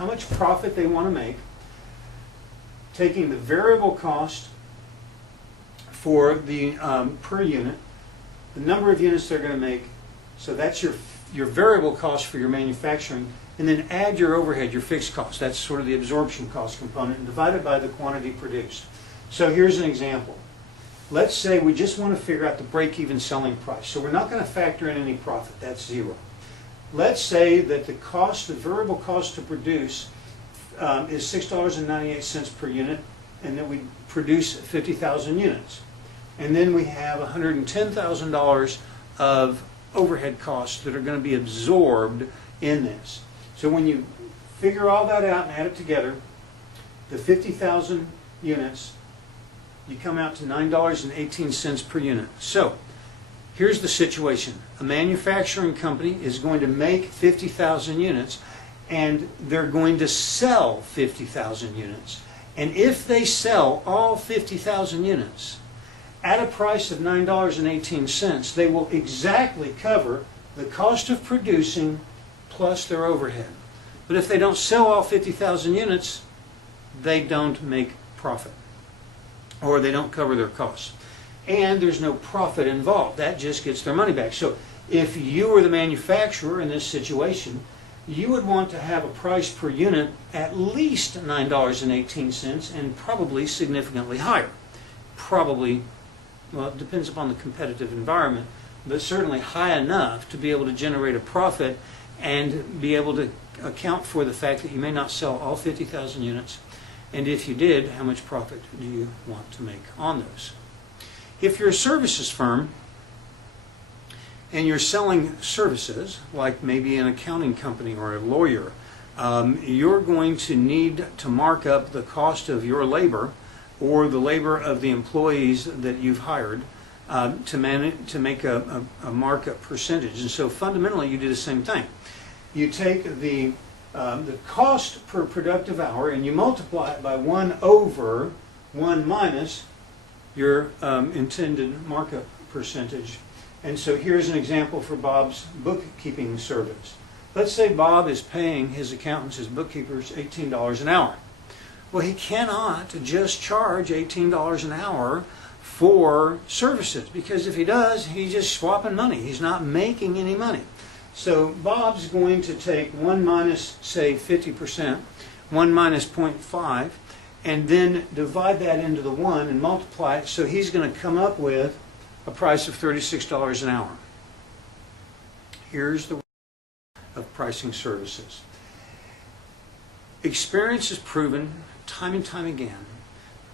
how much profit they want to make, taking the variable cost for the per unit, the number of units they're going to make, so that's your variable cost for your manufacturing, and then add your overhead, your fixed cost. That's sort of the absorption cost component, and divide it by the quantity produced. So here's an example. Let's say we just want to figure out the break-even selling price. So we're not going to factor in any profit. That's zero. Let's say that the cost, the variable cost to produce is $6.98 per unit, and that we produce 50,000 units. And then we have $110,000 of overhead costs that are going to be absorbed in this. So when you figure all that out and add it together, the 50,000 units, you come out to $9.18 per unit. So here's the situation. A manufacturing company is going to make 50,000 units, and they're going to sell 50,000 units. And if they sell all 50,000 units at a price of $9.18, they will exactly cover the cost of producing plus their overhead. But if they don't sell all 50,000 units, they don't make profit, or they don't cover their costs. And there's no profit involved. That just gets their money back. So if you were the manufacturer in this situation, you would want to have a price per unit at least $9.18 and probably significantly higher. Probably, well, it depends upon the competitive environment, but certainly high enough to be able to generate a profit and be able to account for the fact that you may not sell all 50,000 units. And if you did, how much profit do you want to make on those? If you're a services firm and you're selling services, like maybe an accounting company or a lawyer, you're going to need to mark up the cost of your labor or the labor of the employees that you've hired to make a markup percentage. And so fundamentally you do the same thing. You take the cost per productive hour and you multiply it by 1 over 1 minus your intended markup percentage. And so here's an example for Bob's bookkeeping service. Let's say Bob is paying his accountants, his bookkeepers, $18 an hour. Well, he cannot just charge $18 an hour for services, because if he does, he's just swapping money. He's not making any money. So Bob's going to take 1 minus, say, 50%, 1 minus 0.5, and then divide that into the 1 and multiply it. So he's going to come up with a price of $36 an hour. Here's the of pricing services. Experience has proven time and time again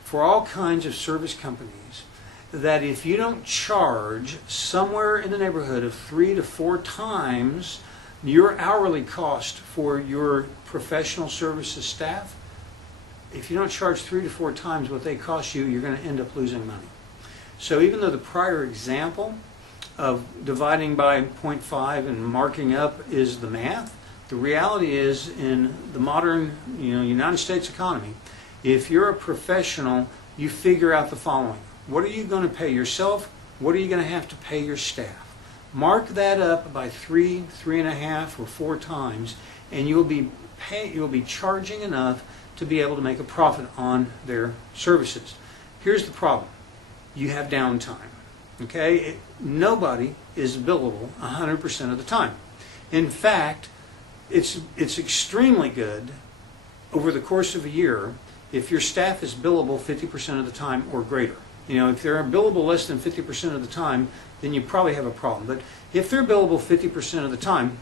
for all kinds of service companies that if you don't charge somewhere in the neighborhood of 3 to 4 times your hourly cost for your professional services staff, if you don't charge 3 to 4 times what they cost you, you're going to end up losing money. So even though the prior example of dividing by 0.5 and marking up is the math, the reality is in the modern United States economy, if you're a professional, you figure out the following. What are you going to pay yourself? What are you going to have to pay your staff? Mark that up by 3, 3.5, or 4 times, and you'll be charging enough to be able to make a profit on their services. Here's the problem. You have downtime. Okay? Nobody is billable 100% of the time. In fact, it's extremely good over the course of a year if your staff is billable 50% of the time or greater. If they're billable less than 50% of the time, then you probably have a problem. But if they're billable 50% of the time,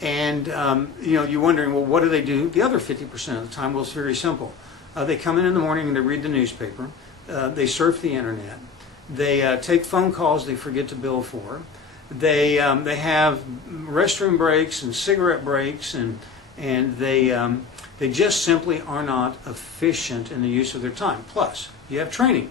and you're wondering, well, what do they do the other 50% of the time? Well, it's very simple. They come in the morning and they read the newspaper. They surf the internet. They take phone calls they forget to bill for. They have restroom breaks and cigarette breaks, and they just simply are not efficient in the use of their time. Plus, you have training.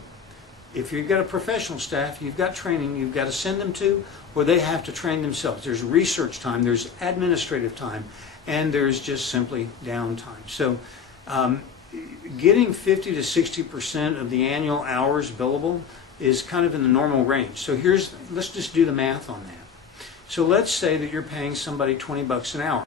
If you've got a professional staff, you've got training you've got to send them to, or they have to train themselves. There's research time, there's administrative time, and there's just simply downtime. So getting 50 to 60% of the annual hours billable is kind of in the normal range. So let's just do the math on that. So let's say that you're paying somebody $20 an hour.